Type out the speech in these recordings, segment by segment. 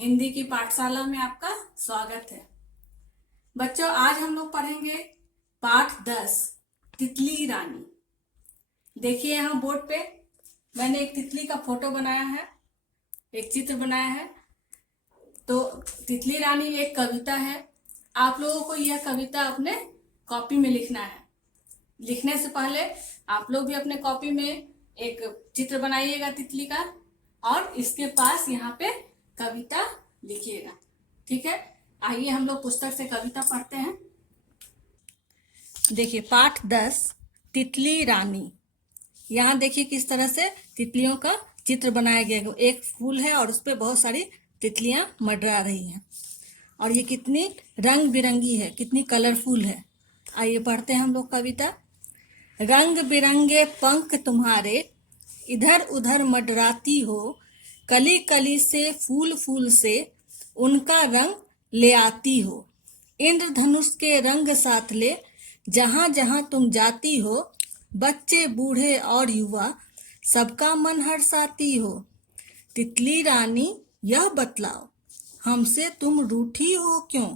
हिंदी की पाठशाला में आपका स्वागत है। बच्चों, आज हम लोग पढ़ेंगे पाठ 10 तितली रानी। देखिए यहाँ बोर्ड पे मैंने एक तितली का फोटो बनाया है, एक चित्र बनाया है। तो तितली रानी एक कविता है। आप लोगों को यह कविता अपने कॉपी में लिखना है। लिखने से पहले आप लोग भी अपने कॉपी में एक चित्र बनाइएगा तितली का, और इसके पास यहाँ पे कविता लिखिएगा। ठीक है, आइए हम लोग पुस्तक से कविता पढ़ते हैं। देखिए पाठ 10 तितली रानी। यहाँ देखिए किस तरह से तितलियों का चित्र बनाया गया है। एक फूल है और उस पर बहुत सारी तितलियां मंडरा रही हैं, और ये कितनी रंग बिरंगी है, कितनी कलरफुल है। आइए पढ़ते हैं हम लोग कविता। रंग बिरंगे पंख तुम्हारे इधर उधर मंडराती हो, कली कली से फूल फूल से उनका रंग ले आती हो। इंद्रधनुष के रंग साथ ले जहां जहां तुम जाती हो, बच्चे बूढ़े और युवा सबका मन हर्षाती हो। तितली रानी यह बतलाओ, हमसे तुम रूठी हो क्यों?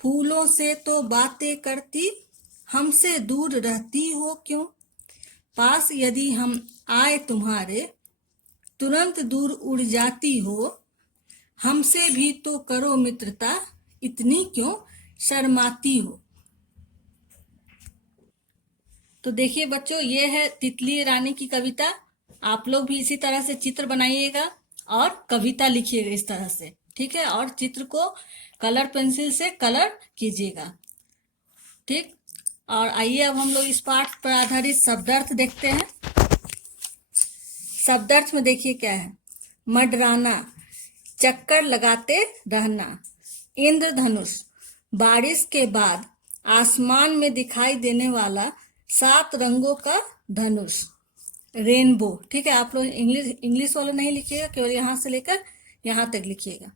फूलों से तो बातें करती, हमसे दूर रहती हो क्यों? पास यदि हम आए तुम्हारे, तुरंत दूर उड़ जाती हो। हमसे भी तो करो मित्रता, इतनी क्यों शर्माती हो? तो देखिए बच्चों, ये है तितली रानी की कविता। आप लोग भी इसी तरह से चित्र बनाइएगा और कविता लिखिएगा इस तरह से, ठीक है। और चित्र को कलर पेंसिल से कलर कीजिएगा, ठीक। और आइए अब हम लोग इस पाठ पर आधारित शब्दार्थ देखते हैं। शब्दार्थ में देखिए क्या है। मंडराना, चक्कर लगाते रहना। इंद्रधनुष, बारिश के बाद आसमान में दिखाई देने वाला 7 रंगों का धनुष। रेनबो, ठीक है। आप लोग इंग्लिश वाला नहीं लिखिएगा, केवल यहाँ से लेकर यहाँ तक लिखिएगा।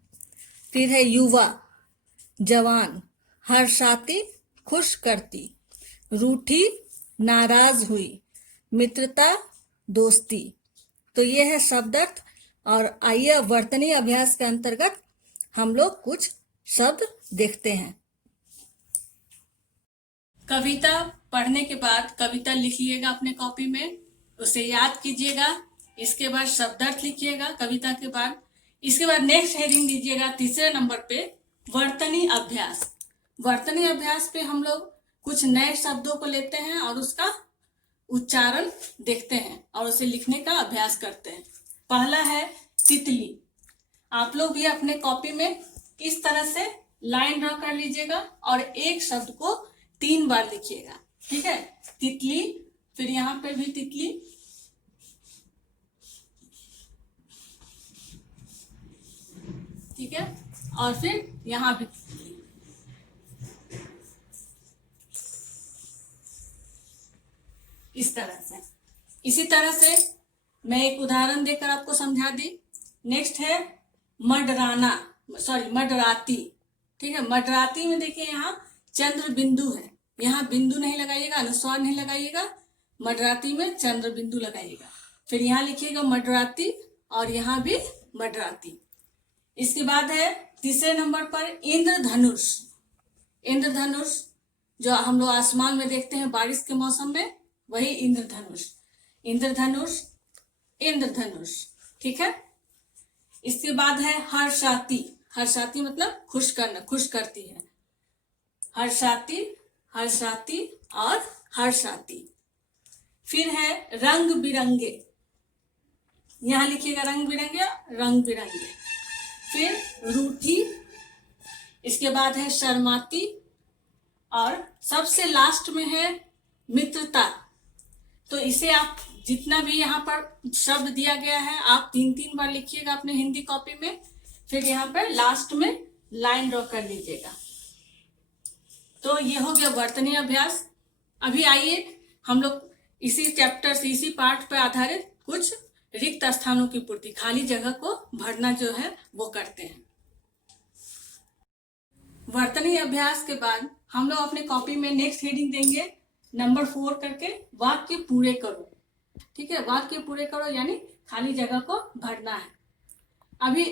फिर है युवा, जवान। हर्षाती, खुश करती। रूठी, नाराज हुई। मित्रता, दोस्ती। तो ये है शब्दार्थ। और आइए अब वर्तनी अभ्यास के अंतर्गत हम लोग कुछ शब्द देखते हैं। कविता पढ़ने के बाद कविता लिखिएगा अपने कॉपी में, उसे याद कीजिएगा। इसके बाद शब्दार्थ लिखिएगा कविता के बाद। इसके बाद नेक्स्ट हेडिंग दीजिएगा तीसरे नंबर पे वर्तनी अभ्यास। वर्तनी अभ्यास पे हम लोग कुछ नए शब्दों को लेते हैं और उसका उच्चारण देखते हैं और उसे लिखने का अभ्यास करते हैं। पहला है तितली। आप लोग भी अपने कॉपी में इस तरह से लाइन ड्रॉ कर लीजिएगा और एक शब्द को 3 बार लिखिएगा, ठीक है। तितली, फिर यहाँ पे भी तितली, ठीक है, और फिर यहाँ भी तितली। इस तरह से, इसी तरह से मैं एक उदाहरण देकर आपको समझा दी। नेक्स्ट है मंडराना, मंडराती, ठीक है। मंडराती में देखिए यहाँ चंद्र बिंदु है, यहाँ बिंदु नहीं लगाइएगा, अनुस्वार नहीं लगाइएगा। मंडराती में चंद्र बिंदु लगाइएगा। फिर यहाँ लिखिएगा मंडराती और यहाँ भी मंडराती। इसके बाद है तीसरे नंबर पर इंद्रधनुष। इंद्रधनुष जो हम लोग आसमान में देखते हैं बारिश के मौसम में, वही इंद्रधनुष। इंद्रधनुष, इंद्रधनुष, ठीक है। इसके बाद है हर्षाती। हर्षाती मतलब खुश करना, खुश करती है। हर्षाती, हर्षाती और हर्षाती। फिर है रंग बिरंगे। यहाँ लिखिएगा रंग बिरंगे, रंग बिरंगे। फिर रूठी, इसके बाद है शर्माती, और सबसे लास्ट में है मित्रता। तो इसे आप जितना भी यहाँ पर शब्द दिया गया है आप 3-3 बार लिखिएगा अपने हिंदी कॉपी में। फिर यहाँ पर लास्ट में लाइन ड्रॉ कर लीजिएगा। तो ये हो गया वर्तनी अभ्यास। अभी आइए हम लोग इसी चैप्टर से, इसी पाठ पर आधारित कुछ रिक्त स्थानों की पूर्ति, खाली जगह को भरना जो है वो करते हैं। वर्तनी अभ्यास के बाद हम लोग अपने कॉपी में नेक्स्ट हेडिंग देंगे नंबर 4 करके, वाक्य पूरे करो, ठीक है। वाक्य पूरे करो यानी खाली जगह को भरना है। अभी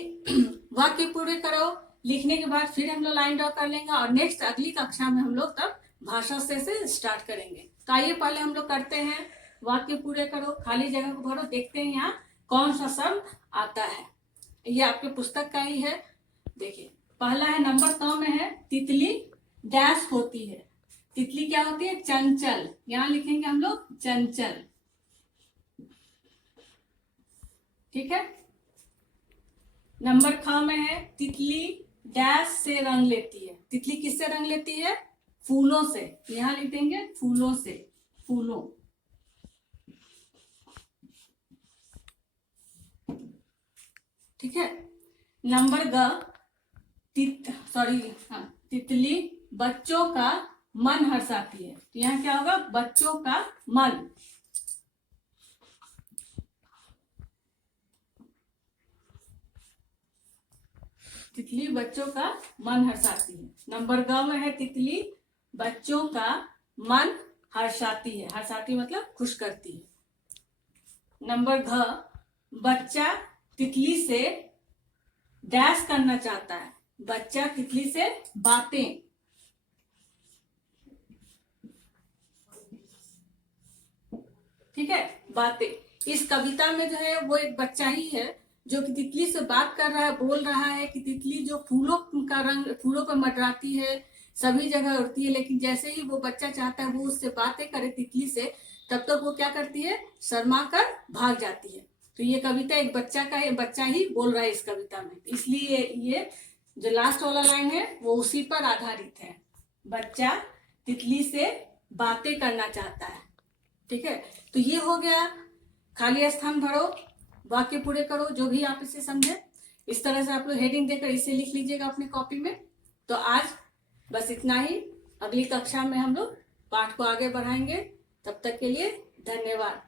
वाक्य पूरे करो, लिखने के बाद फिर हम लोग लाइन ड्रॉ कर लेंगे और नेक्स्ट अगली कक्षा में हम लोग तब भाषा से स्टार्ट करेंगे। तो आइए पहले हम लोग करते हैं, वाक्य पूरे करो, खाली जगह को भरो, देखते हैं यहाँ कौन सा शब्द आता है। ये आपके पुस्तक का ही है। देखिए पहला है, नंबर 100 में है, तितली डैश होती है। तितली क्या होती है? चंचल। यहां लिखेंगे हम लोग चंचल। ठीक है। नंबर 6 में है, तितली डैश से रंग लेती है। तितली किससे रंग लेती है? फूलों से। यहां लिख देंगे फूलों से, फूलों। ठीक है। नंबर तितली बच्चों का मन हर्षाती है। तो यहाँ क्या होगा? बच्चों का मन। तितली बच्चों का मन हर्षाती है। नंबर ग में है, तितली बच्चों का मन हर्षाती है। हर्षाती मतलब खुश करती है। नंबर घ, बच्चा तितली से डैश करना चाहता है। बच्चा तितली से बातें। ठीक है, बातें। इस कविता में जो है वो एक बच्चा ही है जो कि तितली से बात कर रहा है, बोल रहा है कि तितली जो फूलों का रंग, फूलों पर मंडराती है, सभी जगह उड़ती है, लेकिन जैसे ही वो बच्चा चाहता है वो उससे बातें करे तितली से, तब तक वो क्या करती है? शर्मा कर भाग जाती है। तो ये कविता एक बच्चा ही बोल रहा है इस कविता में, इसलिए ये जो लास्ट वाला लाइन है वो उसी पर आधारित है। बच्चा तितली से बातें करना चाहता है। ठीक है, तो ये हो गया। खाली स्थान भरो, वाक्य पूरे करो, जो भी आप इसे समझे। इस तरह से आप लोग हेडिंग देकर इसे लिख लीजिएगा अपनी कॉपी में। तो आज बस इतना ही। अगली कक्षा में हम लोग पाठ को आगे बढ़ाएंगे। तब तक के लिए धन्यवाद।